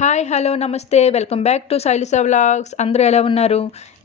Hi hello నమస్తే welcome back to Shailaja vlogs. అందరూ ఎలా ఉన్నారు?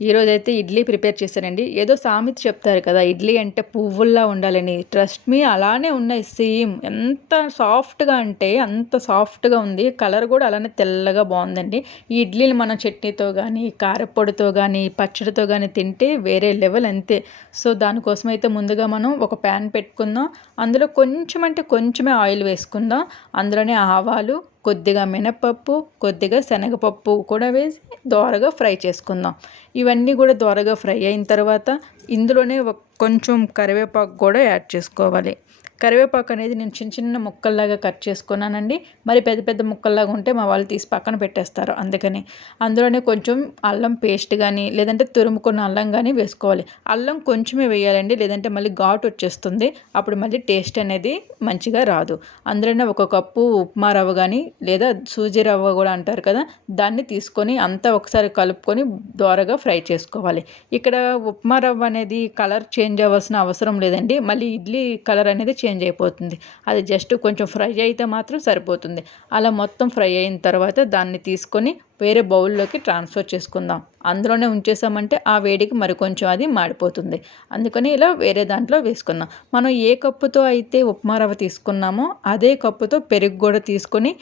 ఈరోజైతే ఇడ్లీ ప్రిపేర్ చేశానండి. ఏదో సామెత చెప్తారు కదా, ఇడ్లీ అంటే పువ్వుల్లా ఉండాలని. ట్రస్ట్ మీ, అలానే ఉన్నాయి సేమ్. ఎంత సాఫ్ట్గా అంటే అంత సాఫ్ట్గా ఉంది. కలర్ కూడా అలానే తెల్లగా బాగుందండి. ఈ ఇడ్లీలు మనం చట్నీతో కానీ, కారపొడితో కానీ, పచ్చడితో కానీ తింటే వేరే లెవెల్ అంతే. సో దానికోసం అయితే ముందుగా మనం ఒక ప్యాన్ పెట్టుకుందాం. అందులో కొంచెం అంటే కొంచెమే ఆయిల్ వేసుకుందాం. అందులోనే ఆవాలు, కొద్దిగా మినపప్పు, కొద్దిగా శనగపప్పు కూడా వేసి దోరగా ఫ్రై చేసుకుందాం. ఇవన్నీ కూడా దోరగా ఫ్రై అయిన తర్వాత ఇందులోనే కొంచెం కరివేపాకు కూడా యాడ్ చేసుకోవాలి. కరివేపాకు అనేది నేను చిన్న చిన్న ముక్కల్లాగా కట్ చేసుకున్నానండి. మరి పెద్ద పెద్ద ముక్కల్లాగా ఉంటే మా వాళ్ళు తీసి పక్కన పెట్టేస్తారు. అందుకని అందులోనే కొంచెం అల్లం పేస్ట్ కానీ, లేదంటే తురుముకున్న అల్లం కానీ వేసుకోవాలి. అల్లం కొంచెమే వేయాలండి, లేదంటే మళ్ళీ ఘాటు వచ్చేస్తుంది. అప్పుడు మళ్ళీ టేస్ట్ అనేది మంచిగా రాదు. అందులోనే ఒక కప్పు ఉప్మా రవ్వ కానీ, లేదా సూజీ రవ్వ కూడా అంటారు కదా, దాన్ని తీసుకొని అంతా ఒకసారి కలుపుకొని దోరగా ఫ్రై చేసుకోవాలి. ఇక్కడ ఉప్మా రవ్వ అనేది కలర్ చేంజ్ అవ్వాల్సిన అవసరం లేదండి. మళ్ళీ ఇడ్లీ కలర్ అనేది చేంజ్ అయిపోతుంది. అది జస్ట్ కొంచెం ఫ్రై అయితే మాత్రం సరిపోతుంది. అలా మొత్తం ఫ్రై అయిన తర్వాత దాన్ని తీసుకొని వేరే బౌల్లోకి ట్రాన్స్ఫర్ చేసుకుందాం. అందులోనే ఉంచేసామంటే ఆ వేడికి మరి కొంచెం అది మాడిపోతుంది. అందుకని ఇలా వేరే దాంట్లో వేసుకుందాం. మనం ఏ కప్పుతో అయితే ఉప్మా రవ్వ తీసుకున్నామో అదే కప్పుతో పెరుగు కూడా తీసుకొని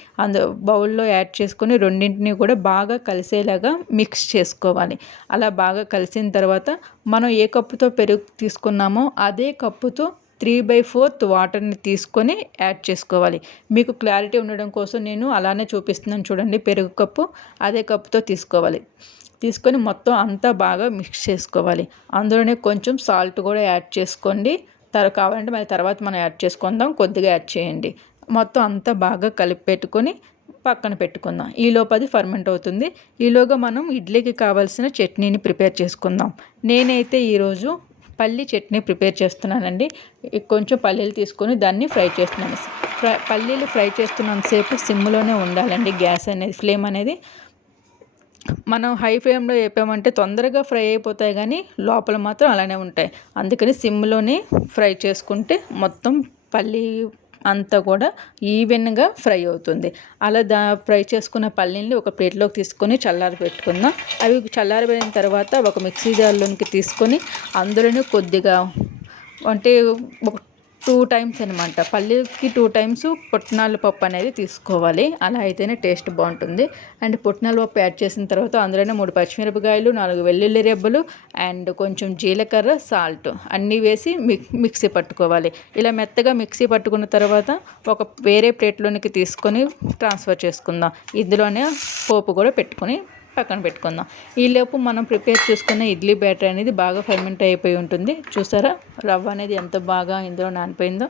బౌల్లో యాడ్ చేసుకొని రెండింటిని కూడా బాగా కలిసేలాగా మిక్స్ చేసుకోవాలి. అలా బాగా కలిసిన తర్వాత మనం ఏ కప్పుతో పెరుగు తీసుకున్నామో అదే కప్పుతో 3/4 వాటర్ని తీసుకొని యాడ్ చేసుకోవాలి. మీకు క్లారిటీ ఉండడం కోసం నేను అలానే చూపిస్తున్నాను చూడండి. పెరుగు కప్పు అదే కప్పుతో తీసుకోవాలి. తీసుకొని మొత్తం అంతా బాగా మిక్స్ చేసుకోవాలి. అందులోనే కొంచెం సాల్ట్ కూడా యాడ్ చేసుకోండి. కావాలంటే మరి తర్వాత మనం యాడ్ చేసుకుందాం, కొద్దిగా యాడ్ చేయండి. మొత్తం అంతా బాగా కలిపి పెట్టుకొని పక్కన పెట్టుకుందాం. ఈలోపు అది ఫర్మెంట్ అవుతుంది. ఈలోగా మనం ఇడ్లీకి కావాల్సిన చట్నీని ప్రిపేర్ చేసుకుందాం. నేనైతే ఈరోజు పల్లీ చట్నీ ప్రిపేర్ చేస్తున్నానండి. కొంచెం పల్లీలు తీసుకొని దాన్ని ఫ్రై చేస్తున్నాను. పల్లీలు ఫ్రై చేస్తున్నంతసేపు సిమ్లోనే ఉండాలండి. గ్యాస్ అనేది, ఫ్లేమ్ అనేది మనం హై ఫ్లేమ్లో వేపామంటే తొందరగా ఫ్రై అయిపోతాయి, కానీ లోపల మాత్రం అలానే ఉంటాయి. అందుకని సిమ్లోనే ఫ్రై చేసుకుంటే మొత్తం పల్లీ అంతా కూడా ఈవెన్గా ఫ్రై అవుతుంది. అలా ఫ్రై చేసుకున్న పల్లీని ఒక ప్లేట్లోకి తీసుకొని చల్లారి పెట్టుకుందాం. అవి చల్లారిపోయిన తర్వాత ఒక మిక్సీ జార్లోనికి తీసుకొని అందులోనే కొద్దిగా అంటే ఒక 2 టైమ్స్ అనమాట, పల్లీకి 2 టైమ్స్ పుట్నాల పప్పు అనేది తీసుకోవాలి. అలా అయితేనే టేస్ట్ బాగుంటుంది. అండ్ పుట్నాల పప్పు యాడ్ చేసిన తర్వాత అందులోనే 3 పచ్చిమిరపకాయలు, 4 వెల్లుల్లి రెబ్బలు అండ్ కొంచెం జీలకర్ర, సాల్ట్ అన్నీ వేసి మిక్సీ పట్టుకోవాలి. ఇలా మెత్తగా మిక్సీ పట్టుకున్న తర్వాత ఒక వేరే ప్లేట్లోనికి తీసుకొని ట్రాన్స్ఫర్ చేసుకుందాం. ఇందులోనే పోపు కూడా పెట్టుకొని పక్కన పెట్టుకుందాం. ఈలోపు మనం ప్రిపేర్ చేసుకున్న ఇడ్లీ బ్యాటర్ అనేది బాగా ఫర్మెంట్ అయిపోయి ఉంటుంది. చూసారా రవ్వ అనేది ఎంత బాగా ఇందులో నానిపోయిందో.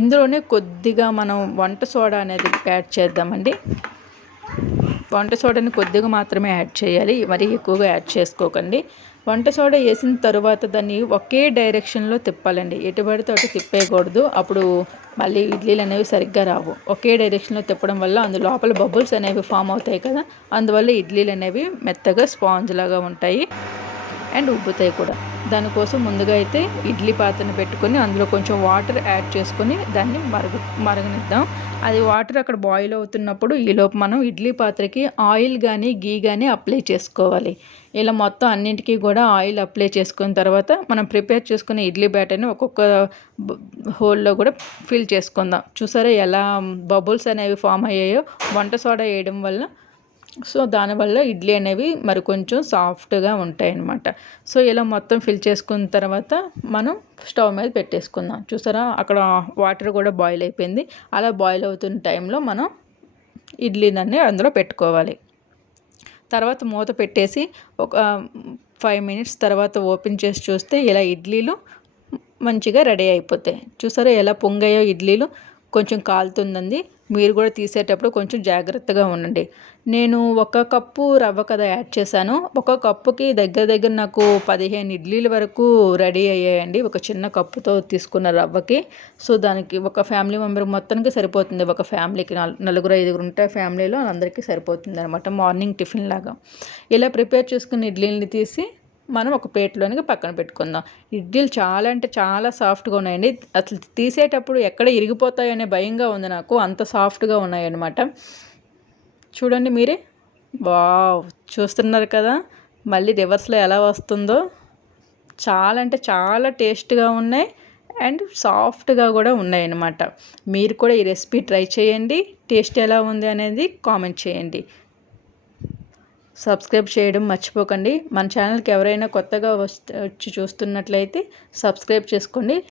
ఇందులోనే కొద్దిగా మనం వంట సోడా అనేది యాడ్ చేద్దామండి. వంట సోడాని కొద్దిగా మాత్రమే యాడ్ చేయాలి, మరీ ఎక్కువగా యాడ్ చేసుకోకండి. వంట సోడా వేసిన తర్వాత దాన్ని ఒకే డైరెక్షన్లో తిప్పాలండి. ఎటు పడితే అటు తిప్పేయకూడదు. అప్పుడు మళ్ళీ ఇడ్లీలు అనేవి సరిగ్గా రావు. ఒకే డైరెక్షన్లో తిప్పడం వల్ల లోపల బబుల్స్ అనేవి ఫామ్ అవుతాయి కదా, అందువల్ల ఇడ్లీలు అనేవి మెత్తగా స్పాంజ్ లాగా ఉంటాయి అండ్ ఉబ్బుతాయి కూడా. దానికోసం ముందుగా అయితే ఇడ్లీ పాత్రను పెట్టుకొని అందులో కొంచెం వాటర్ యాడ్ చేసుకొని దాన్ని మరగనిద్దాం. అది వాటర్ అక్కడ బాయిల్ అవుతున్నప్పుడు ఈలోపు మనం ఇడ్లీ పాత్రకి ఆయిల్ కానీ గీ కానీ అప్లై చేసుకోవాలి. ఇలా మొత్తం అన్నింటికీ కూడా ఆయిల్ అప్లై చేసుకున్న తర్వాత మనం ప్రిపేర్ చేసుకున్న ఇడ్లీ బ్యాటర్ని ఒక్కొక్క హోల్లో కూడా ఫిల్ చేసుకుందాం. చూసారా ఎలా బబుల్స్ అనేవి ఫామ్ అయ్యాయో వంట సోడా వేయడం వల్ల. సో దానివల్ల ఇడ్లీ అనేవి మరి కొంచెం సాఫ్ట్గా ఉంటాయి అన్నమాట. సో ఇలా మొత్తం ఫిల్ చేసుకున్న తర్వాత మనం స్టవ్ మీద పెట్టేసుకుందాం. చూసారా అక్కడ వాటర్ కూడా బాయిల్ అయిపోయింది. అలా బాయిల్ అవుతున్న టైంలో మనం ఇడ్లీనన్నీ అందులో పెట్టుకోవాలి. తర్వాత మూత పెట్టేసి ఒక 5 మినిట్స్ తర్వాత ఓపెన్ చేసి చూస్తే ఇలా ఇడ్లీలు మంచిగా రెడీ అయిపోతాయి. చూసారా ఎలా పొంగాయో ఇడ్లీలు. కొంచెం కాలుతుందండి. మీరు కూడా తీసేటప్పుడు కొంచెం జాగ్రత్తగా ఉండండి. నేను 1 కప్పు రవ్వ కదా యాడ్ చేశాను. 1 కప్పుకి దగ్గర నాకు 15 ఇడ్లీల వరకు రెడీ అయ్యాయండి, ఒక చిన్న కప్పుతో తీసుకున్న రవ్వకి. సో దానికి ఒక ఫ్యామిలీ మెంబర్ మొత్తానికి సరిపోతుంది. ఒక ఫ్యామిలీకి 4-5 ఉంటే ఫ్యామిలీలో అందరికీ సరిపోతుంది అనమాట, మార్నింగ్ టిఫిన్ లాగా. ఇలా ప్రిపేర్ చేసుకున్న ఇడ్లీని తీసి మనం ఒక ప్లేట్లోనికి పక్కన పెట్టుకుందాం. ఇడ్లీలు చాలా అంటే చాలా సాఫ్ట్గా ఉన్నాయండి. అసలు తీసేటప్పుడు ఎక్కడ ఇరిగిపోతాయనే భయంగా ఉంది నాకు, అంత సాఫ్ట్గా ఉన్నాయన్నమాట. చూడండి మీరే. వావ్! చూస్తున్నారు కదా మళ్ళీ రివర్స్లో ఎలా వస్తుందో. చాలా అంటే చాలా టేస్ట్గా ఉన్నాయి అండ్ సాఫ్ట్గా కూడా ఉన్నాయన్నమాట. మీరు కూడా ఈ రెసిపీ ట్రై చేయండి. టేస్ట్ ఎలా ఉంది అనేది కామెంట్ చేయండి. సబ్స్క్రైబ్ చేయడం మర్చిపోకండి. మన ఛానల్కి ఎవరైనా కొత్తగా వచ్చి చూస్తున్నట్లయితే సబ్స్క్రైబ్ చేసుకోండి.